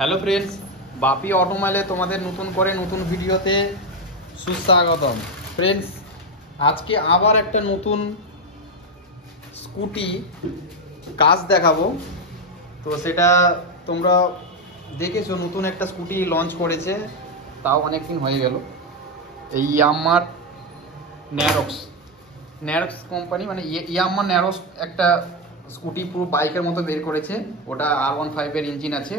Hello friends, বাপি অটোমোবাইলে তোমাদের নতুন করে নতুন ভিডিওতে সুস্বাগতম। ফ্রেন্ডস, আজকে আবার একটা নতুন স্কুটি কাজ দেখাবো। তো সেটা তোমরা দেখেছো, নতুন একটা স্কুটি লঞ্চ করেছে, তাও অনেক দিন হয়ে গেল। এই ইয়ামার ন্যারক্স কোম্পানি, মানে ইয়ামার ন্যারক্স একটা স্কুটি পুরো বাইকের মতো বের করেছে। ওটা R15 ইঞ্জিন আছে,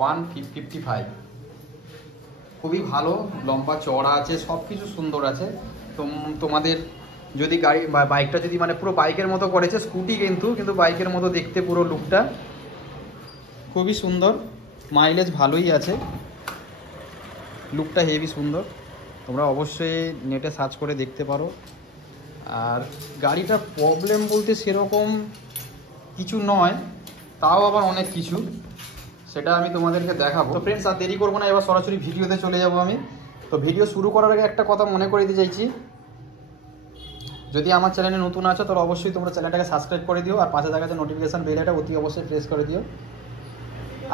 155, খুবই ভালো, লম্বা চওড়া আছে, সব কিছু সুন্দর আছে। তোমাদের যদি গাড়ি বা বাইকটা যদি মানে পুরো বাইকের মতো করেছে, স্কুটি কিন্তু বাইকের মতো দেখতে পুরো লুকটা খুবই সুন্দর, মাইলেজ ভালোই আছে, লুকটা হেভি সুন্দর। তোমরা অবশ্যই নেটে সার্চ করে দেখতে পারো। আর গাড়িটার প্রবলেম বলতে সেরকম কিছু নয়, তাও আবার অনেক কিছু, সেটা আমি তোমাদেরকে দেখাবো। তো ফ্রেন্ডস, আর দেরি করবো না, এবার সরাসরি ভিডিওতে চলে যাব আমি। তো ভিডিও শুরু করার আগে একটা কথা মনে করে দিতে চাইছি, যদি আমার চ্যানেলে নতুন আছো তাহলে অবশ্যই তোমরা চ্যানেলটাকে সাবস্ক্রাইব করে দিও, আর পাশে থাকা যে নোটিফিকেশান বেল এটা অতি অবশ্যই প্রেস করে দিও।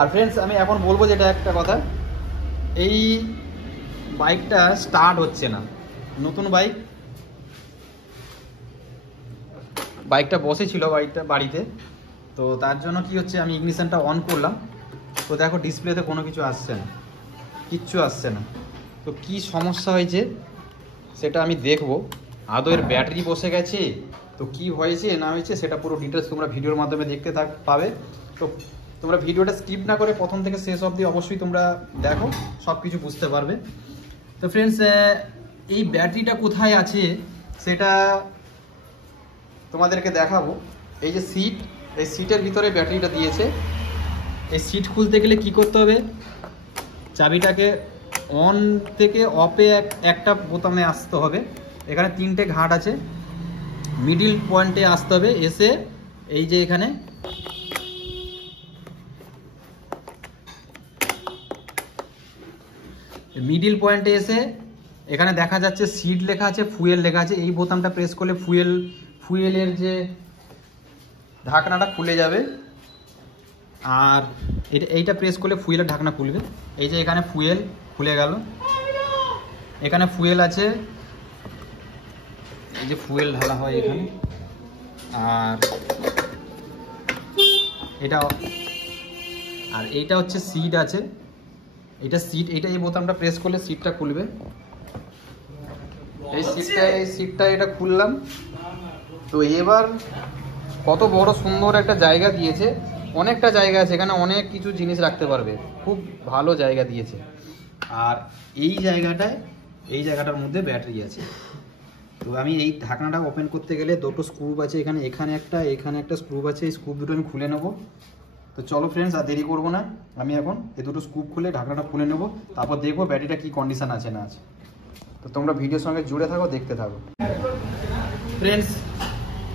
আর ফ্রেন্ডস, আমি এখন বলবো যেটা একটা কথা, এই বাইকটা স্টার্ট হচ্ছে না, নতুন বাইকটা বসেছিল বাড়িতে। তো তার জন্য কি হচ্ছে, আমি ইগনিশনটা অন করলাম, তো দেখো ডিসপ্লেতে কোনো কিছু আসছে না, কিচ্ছু আসছে না। তো কি সমস্যা হয়েছে সেটা আমি দেখবো। আদৌ এর ব্যাটারি বসে গেছে, তো কি হয়েছে না হয়েছে সেটা পুরো ডিটেলস তোমরা ভিডিওর মাধ্যমে দেখতে পাবে। তো তোমরা ভিডিওটা স্কিপ না করে প্রথম থেকে শেষ অবধি অবশ্যই তোমরা দেখো, সব কিছু বুঝতে পারবে। তো ফ্রেন্ডস, এই ব্যাটারিটা কোথায় আছে সেটা তোমাদেরকে দেখাবো। এই যে সিট, এই সিটের ভিতরে ব্যাটারিটা দিয়েছে। এই সিট খুলতে গেলে কি করতে হবে, চাবিটাকে অন থেকে অফে একটা বোতামে আসতে হবে। এখানে 3টে ঘাট আছে, মিডিল পয়েন্টে আসতে হবে। এসে এই যে এখানে মিডিল পয়েন্টে এসে এখানে দেখা যাচ্ছে সিট লেখা আছে, ফুয়েল লেখা আছে। এই বোতামটা প্রেস করলে ফুয়েলের যে ঢাকনাটা খুলে যাবে, আর এইটা প্রেস করলে ফুয়েলের ঢাকনা খুলবে। এই যে এখানে ফুয়েল খুলে গেল, এখানে ফুয়েল আছে, এই যে ফুয়েল ঢালা হয় এখানে। আর এইটা হচ্ছে সিট আছে, এইটা এই বোতামটা প্রেস করলে সিটটা খুলবে। এই সিটটা এটা খুললাম। তো এবার কত বড় সুন্দর একটা জায়গা দিয়েছে, অনেকটা জায়গা আছে এখানে, অনেক কিছু জিনিস রাখতে পারবে, খুব ভালো জায়গা দিয়েছে। আর এই জায়গাটার মধ্যে ব্যাটারি আছে। তো আমি এই ঢাকনাটা ওপেন করতে গেলে দুটো স্ক্রু আছে, এখানে একটা স্ক্রু আছে, এই স্ক্রু দুটো আমি খুলে নেবো। তো চলো ফ্রেন্ডস, আর দেরি করবো না, আমি এখন এই দুটো স্ক্রু খুলে ঢাকনাটা খুলে নেবো, তারপর দেখবো ব্যাটারিটা কি কন্ডিশন আছে না আছে। তো তোমরা ভিডিওর সঙ্গে জুড়ে থাকো, দেখতে থাকো। ফ্রেন্ডস,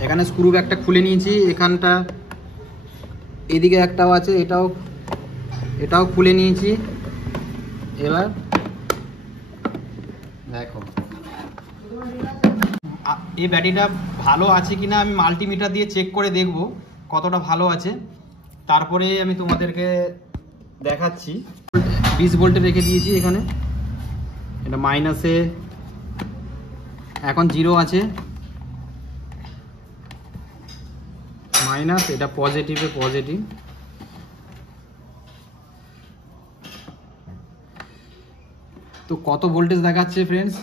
এখানে স্ক্রু একটা খুলে নিয়েছি, এখানটা এদিকে একটাও আছে, এটাও খুলে নিয়েছি। এবার দেখো এই ব্যাটারিটা ভালো আছে কিনা আমি মাল্টিমিটার দিয়ে চেক করে দেখব কতটা ভালো আছে, তারপরে আমি তোমাদেরকে দেখাচ্ছি। 20 ভোল্টে রেখে দিয়েছি এখানে, এটা মাইনাসে এখন 0 আছে, মাইনাস, এটা পজিটিভ। তো কত ভোল্টেজ দেখাচ্ছে ফ্রেন্ডস,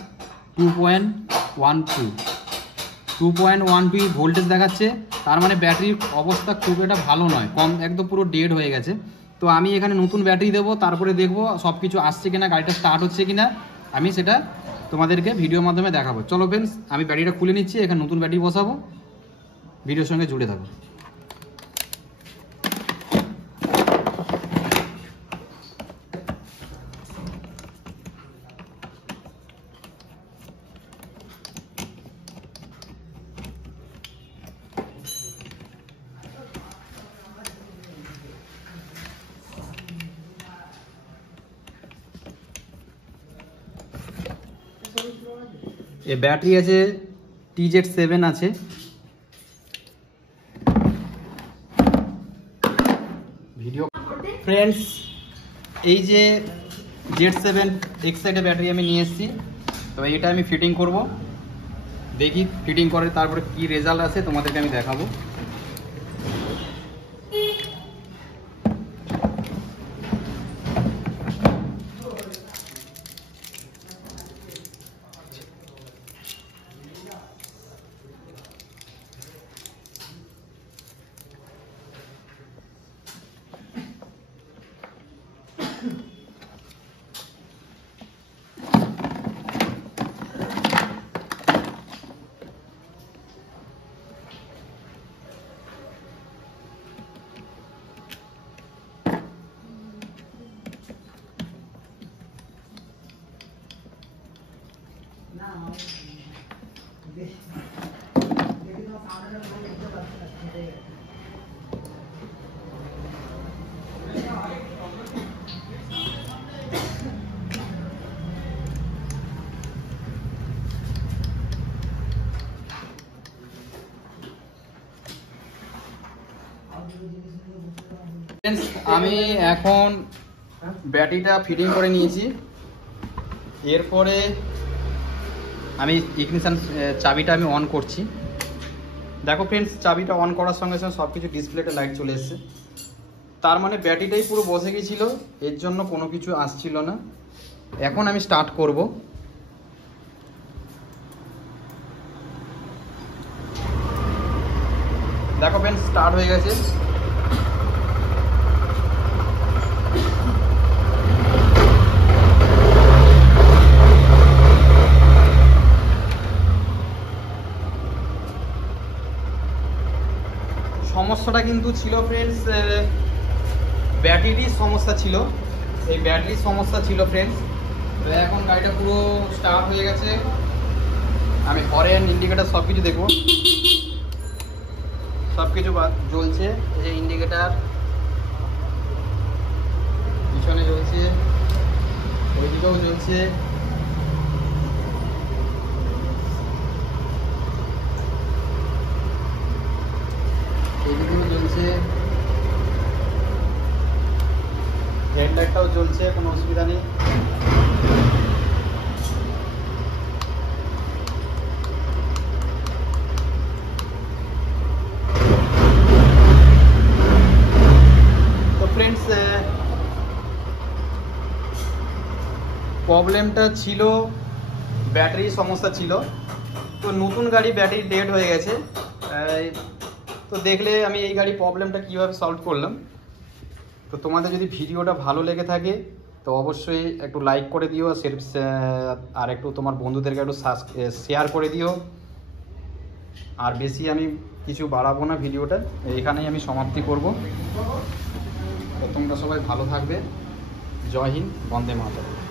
2.12 ভোল্টেজ দেখাচ্ছে। তার মানে ব্যাটারির অবস্থা খুব একটা ভালো নয়, কম, একদম পুরো ডেড হয়ে গেছে। তো আমি এখানে নতুন ব্যাটারি দেবো, তারপরে দেখবো সব কিছু আসছে কিনা, গাড়িটা স্টার্ট হচ্ছে কিনা, আমি সেটা তোমাদেরকে ভিডিওর মাধ্যমে দেখাবো। চলো ফ্রেন্ডস, আমি ব্যাটারিটা খুলে নিচ্ছি, এখানে নতুন ব্যাটারি বসাবো, ভিডিওর সঙ্গে জুড়ে থাকো। এ ব্যাটারি আছে, TZ7 আছে। ভিডিও ফ্রেন্ডস, এই যে Z7 এক্সাইটেড ব্যাটারি আমি নিয়ে এসেছি, তো এটা আমি ফিটিং করব, দেখি ফিটিং করে তারপরে কি রেজাল্ট আছে তোমাদেরকে আমি দেখাবো। আমি এখন ব্যাটারিটা ফিটিং করে নিয়েছি, এরপরে আমি ইগনিশন চাবিটা আমি অন করছি। দেখো ফ্রেন্ডস, চাবিটা অন করার সঙ্গে সঙ্গে সব কিছু ডিসপ্লেতে লাইট চলে এসেছে, তার মানে ব্যাটারিটাই পুরো বসে গেছিল, এর জন্য কোনো কিছু আসছিল না। এখন আমি স্টার্ট করব। দেখো ফ্রেন্ডস, স্টার্ট হয়ে গেছে। সমস্যাটা কিন্তু ছিল ফ্রেন্ডস, ব্যাটারির সমস্যা ছিল, এই ব্যাটারির সমস্যা ছিল ফ্রেন্ডস। তো এখন গাড়িটা পুরো স্টার্ট হয়ে গেছে। আমি হরেন ইন্ডিকেটার সব কিছু দেখবো, সব কিছু জ্বলছে। এই যে ইন্ডিকেটার পিছনে জ্বলছে, ওইদিকেও জ্বলছে, এইদিকেও জ্বলছে, হেডলাইটটাও জ্বলছে, কোনো অসুবিধা নেই। তো ফ্রেন্ডস, প্রবলেমটা ছিল ব্যাটারির সমস্যা ছিল। তো নতুন গাড়ি ব্যাটারি ডেড হয়ে গেছে, তো দেখলে আমি এই গাড়ি প্রবলেমটা কীভাবে সলভ করলাম। তো তোমাদের যদি ভিডিওটা ভালো লেগে থাকে তো অবশ্যই একটু লাইক করে দিও, আর একটু তোমার বন্ধুদেরকে একটু শেয়ার করে দিও। আর বেশি আমি কিছু বাড়াবো না, ভিডিওটা এখানেই আমি সমাপ্তি করব। তো তোমরা সবাই ভালো থাকবে। জয় হিন্দ, বন্দে মাতরম।